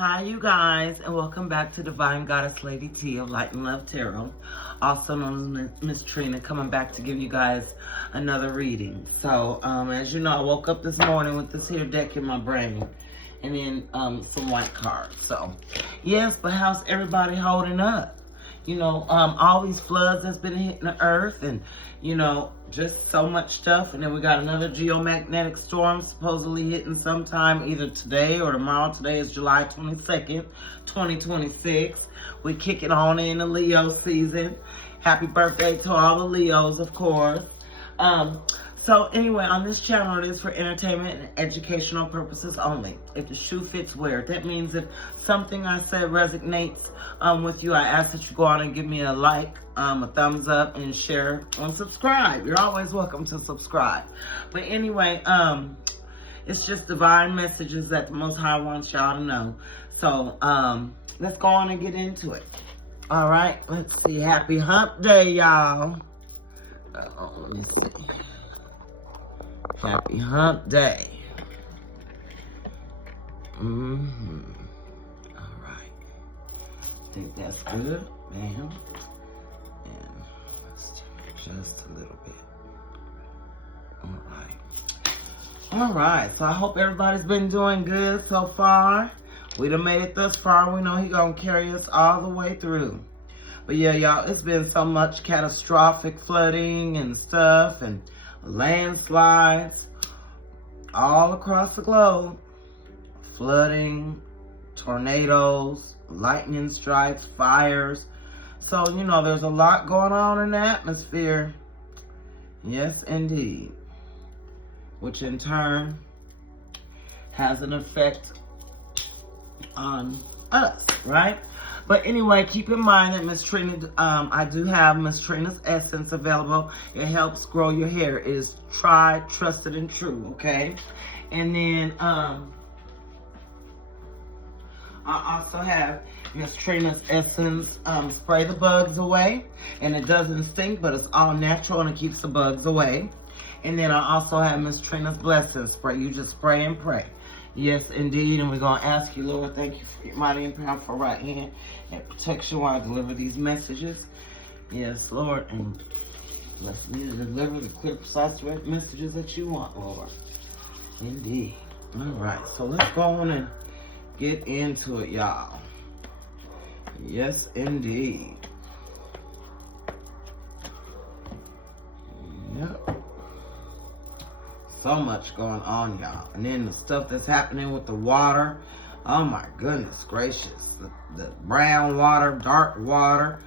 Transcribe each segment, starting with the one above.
Hi, you guys, and welcome back to Divine Goddess Lady T of Light and Love Tarot, also known as Miss Trina, coming back to give you guys another reading. So, as you know, I woke up this morning with this here deck in my brain, and then some white cards. So, yes, but how's everybody holding up? You know, all these floods that's been hitting the earth, and you know, just so much stuff. And then we got another geomagnetic storm supposedly hitting sometime either today or tomorrow. Today is July 22nd, 2026. We kick it on in the Leo season. Happy birthday to all the Leos, of course. So anyway, on this channel, it is for entertainment and educational purposes only. If the shoe fits, wear it. That means if something I said resonates with you, I ask that you go on and give me a like, a thumbs up, and share and subscribe. You're always welcome to subscribe. But anyway, it's just divine messages that the Most High wants y'all to know. So let's go on and get into it. All right, let's see. Happy Hump Day, y'all. Let me see. Happy Hump Day. All right. I think that's good, ma'am. And let's do just a little bit. All right. All right. So I hope everybody's been doing good so far. We done made it thus far. We know He gonna carry us all the way through. But yeah, y'all, it's been so much catastrophic flooding and stuff, and landslides all across the globe. Flooding, tornadoes, lightning strikes, fires. So, you know, there's a lot going on in the atmosphere. Yes, indeed. Which in turn has an effect on us, right? But anyway, keep in mind that Miss Trina, I do have Miss Trina's Essence available. It helps grow your hair. It is tried, trusted, and true, okay? And then I also have Miss Trina's Essence Spray the Bugs Away. And it doesn't stink, but it's all natural and it keeps the bugs away. And then I also have Miss Trina's Blessing Spray. You just spray and pray. Yes, indeed. And we're going to ask you, Lord, thank you for your mighty and powerful right hand and protection while I deliver these messages. Yes, Lord. And bless me to deliver the clear, precise, direct messages that you want, Lord. Indeed. All right. So let's go on and get into it, y'all. Yes, indeed. Yep. So much going on, y'all. And then the stuff that's happening with the water. Oh my goodness gracious. The brown water, dark water,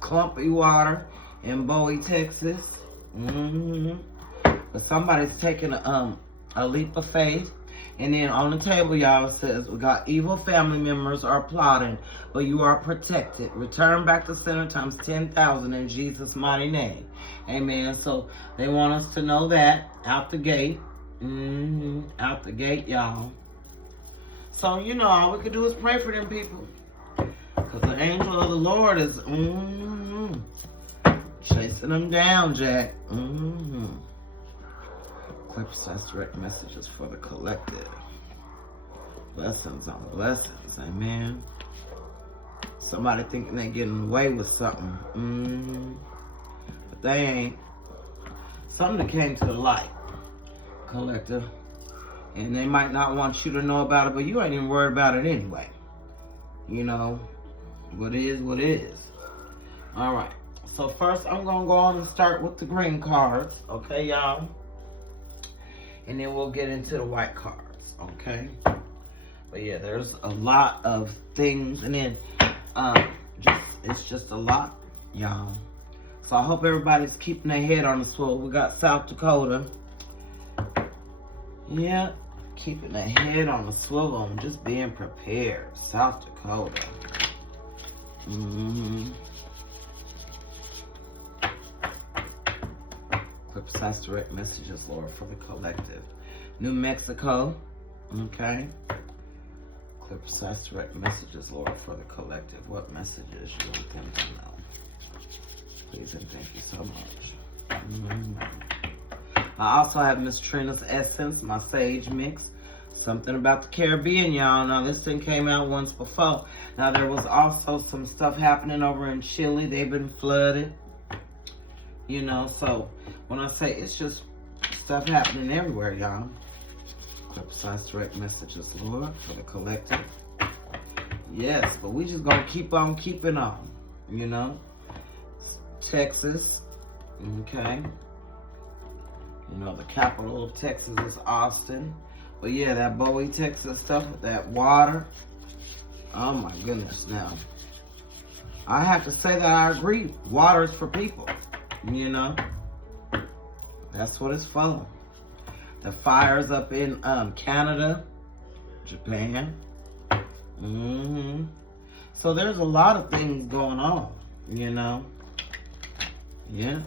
clumpy water in Bowie, Texas. But somebody's taking a leap of faith. And then on the table, y'all, it says, we got evil family members are plotting, but you are protected. Return back to center times 10,000 in Jesus' mighty name. Amen. So they want us to know that out the gate. Out the gate, y'all. So, you know, all we could do is pray for them people. Because the angel of the Lord is chasing them down, Jack. Clips, that's direct messages for the collective. Blessings on blessings, amen. Somebody thinking they're getting away with something. But they ain't. Something that came to the light, collective. And they might not want you to know about it, but you ain't even worried about it anyway. You know, what is, what is. All right. So first, I'm going to go on and start with the green cards. Okay, y'all? And then we'll get into the white cards, okay? But yeah, there's a lot of things. And then it's just a lot, y'all. So I hope everybody's keeping their head on the swivel. We got South Dakota. Yeah, keeping their head on the swivel and just being prepared. South Dakota. Precise direct messages, Lord, for the collective. New Mexico, okay. Clear, precise direct messages, Lord, for the collective. What messages you want them to know? Please and thank you so much. I also have Miss Trina's Essence, my Sage Mix. Something about the Caribbean, y'all. Now, this thing came out once before. Now, there was also some stuff happening over in Chile. They've been flooded. You know, so when I say it's just stuff happening everywhere, y'all. Precise direct messages, Lord, for the collective. Yes, but we just gonna keep on keeping on, you know. Texas, okay. You know, the capital of Texas is Austin. But yeah, that Bowie, Texas stuff, that water. Oh my goodness, now. I have to say that I agree. Water is for people, you know. That's what it's for. The fires up in Canada, Japan. So there's a lot of things going on, you know. Yeah.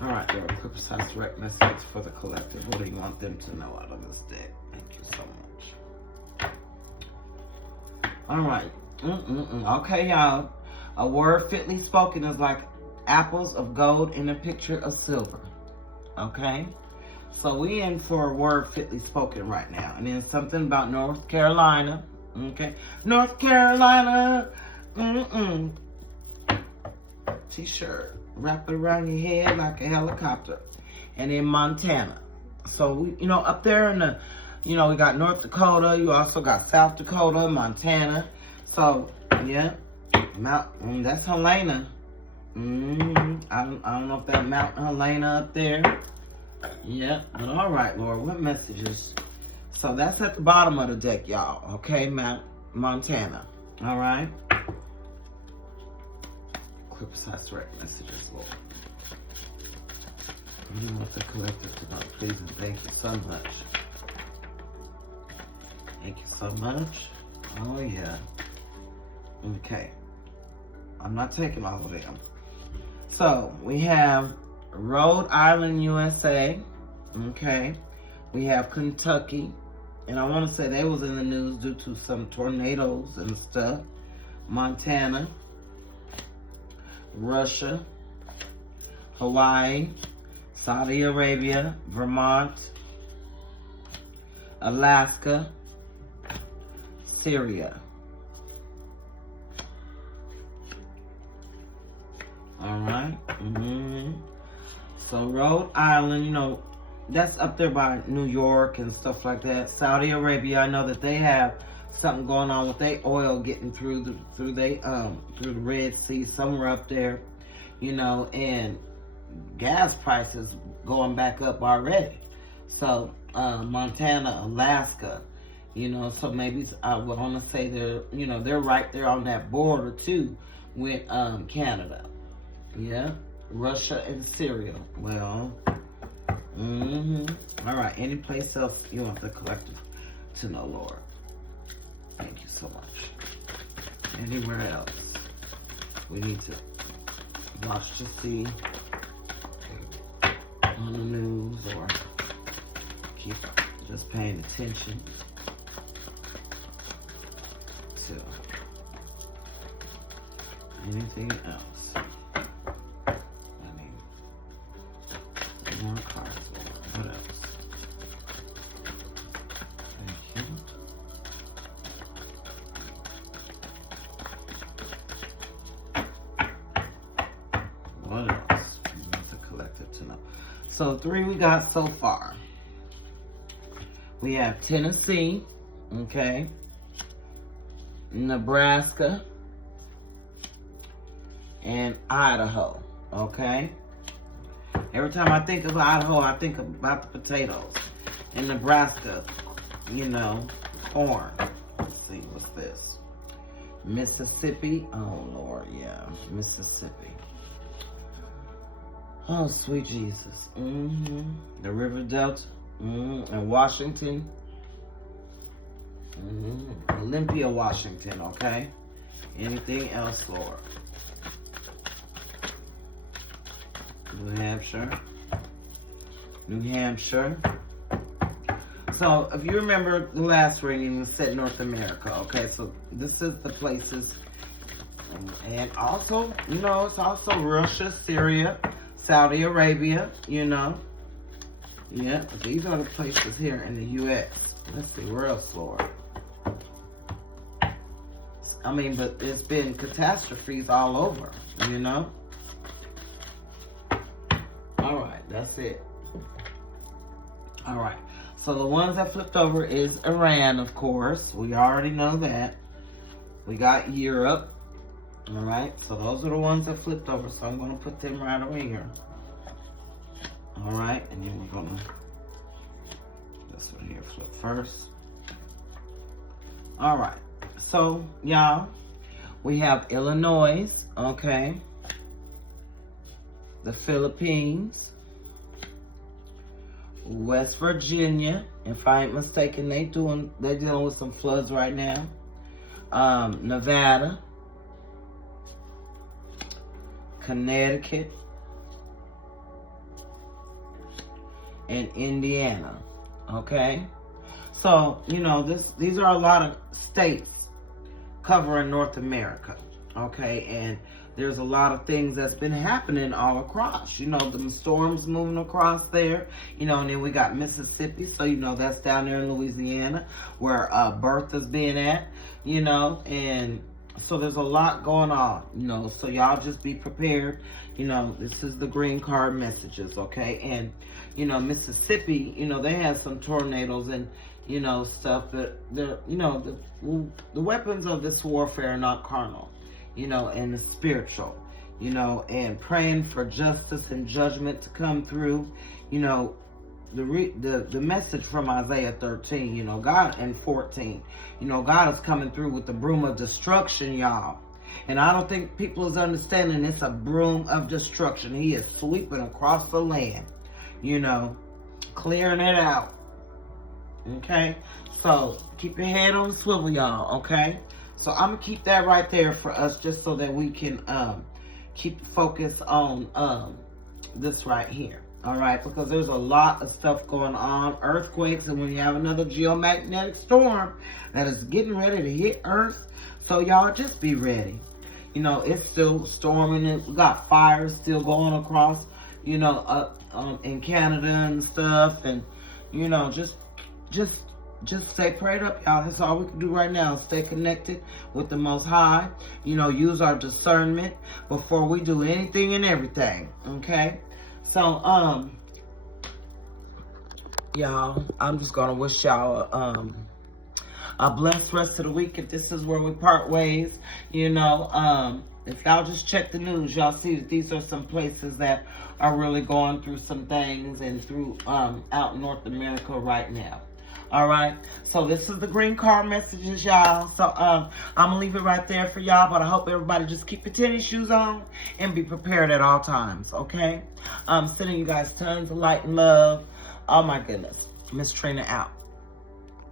All right, there are precise direct messages for the collective. What do you want them to know out of this deck? Thank you so much. All right. Okay, y'all. A word fitly spoken is like apples of gold in a picture of silver. Okay? So we in for a word fitly spoken right now. And then something about North Carolina. Okay? North Carolina. T-shirt. Wrap it around your head like a helicopter. And in Montana. So, we, you know, up there in the, you know, we got North Dakota. You also got South Dakota, Montana. So, yeah. That's Helena. I don't know if that Mount Helena up there. Yeah. But all right, Lord. What messages? So, that's at the bottom of the deck, y'all. Okay? Mount Montana. All right? Precise direct messages, Lord. You want the collective to know, please, and thank you so much. Thank you so much. Oh, yeah. Okay. I'm not taking all of them. So, we have Rhode Island, USA. Okay. We have Kentucky. And I want to say they was in the news due to some tornadoes and stuff. Montana. Russia, Hawaii, Saudi Arabia, Vermont, Alaska, Syria. All right. So Rhode Island, you know, that's up there by New York and stuff like that. Saudi Arabia, I know that they have something going on with their oil getting through the Red Sea, somewhere up there, you know, and gas prices going back up already. So Montana, Alaska, you know, so maybe I would want to say they're, you know, they're right there on that border too with Canada. Yeah, Russia and Syria. Well, all right. Any place else you want the collective to know, Lord? Thank you so much. Anywhere else we need to watch to see on the news or keep just paying attention to anything else? I mean, more cards. What else? Thank you. What else? We want the collective to know. So 3 we got so far. We have Tennessee, okay, Nebraska, and Idaho, okay. Every time I think of Idaho, I think about the potatoes. In Nebraska, you know, corn. Let's see, what's this? Mississippi. Oh, Lord, yeah, Mississippi. Oh, sweet Jesus. The River Delta. And Washington. Olympia, Washington, okay? Anything else, Lord? New Hampshire. New Hampshire. So, if you remember the last reading, it said North America, okay? So, this is the places. And also, you know, it's also Russia, Syria, Saudi Arabia, you know. Yeah, these are the places here in the U.S. Let's see, where else, Lord? I mean, but it's been catastrophes all over, you know? All right, that's it. All right. So the ones that flipped over is Iran, of course. We already know that. We got Europe. All right. So those are the ones that flipped over. So I'm going to put them right over here. All right. And then we're going to, this one here, flip first. All right. So, y'all, we have Illinois, okay, the Philippines, West Virginia. If I ain't mistaken, they're dealing with some floods right now. Nevada, Connecticut, and Indiana. Okay, so you know these are a lot of states covering North America. Okay, and there's a lot of things that's been happening all across. You know, the storms moving across there. You know, and then we got Mississippi. So, you know, that's down there in Louisiana where Bertha's being at, you know. And so there's a lot going on, you know. So y'all just be prepared. You know, this is the green card messages, okay? And, you know, Mississippi, you know, they had some tornadoes and, you know, stuff. But, you know, the weapons of this warfare are not carnal. You know, and the spiritual, you know, and praying for justice and judgment to come through. You know, the message from Isaiah 13, you know, God, and 14, you know, God is coming through with the broom of destruction, y'all. And I don't think people is understanding it's a broom of destruction. He is sweeping across the land, you know, clearing it out. Okay, so keep your head on the swivel, y'all. Okay. So I'm going to keep that right there for us just so that we can keep focus on this right here. All right, because there's a lot of stuff going on, earthquakes, and when you have another geomagnetic storm that is getting ready to hit Earth. So y'all just be ready. You know, it's still storming. We got fires still going across, you know, up in Canada and stuff. And, you know, just stay prayed up, y'all. That's all we can do right now. Stay connected with the Most High. You know, use our discernment before we do anything and everything. Okay? So, y'all, I'm just going to wish y'all a blessed rest of the week. If this is where we part ways, you know, if y'all just check the news, y'all see that these are some places that are really going through some things and through out in North America right now. All right, so this is the green card messages, y'all. So I'm gonna leave it right there for y'all, but I hope everybody just keep your tennis shoes on and be prepared at all times. Okay, I'm sending you guys tons of light and love. Oh my goodness, Miss Trina out.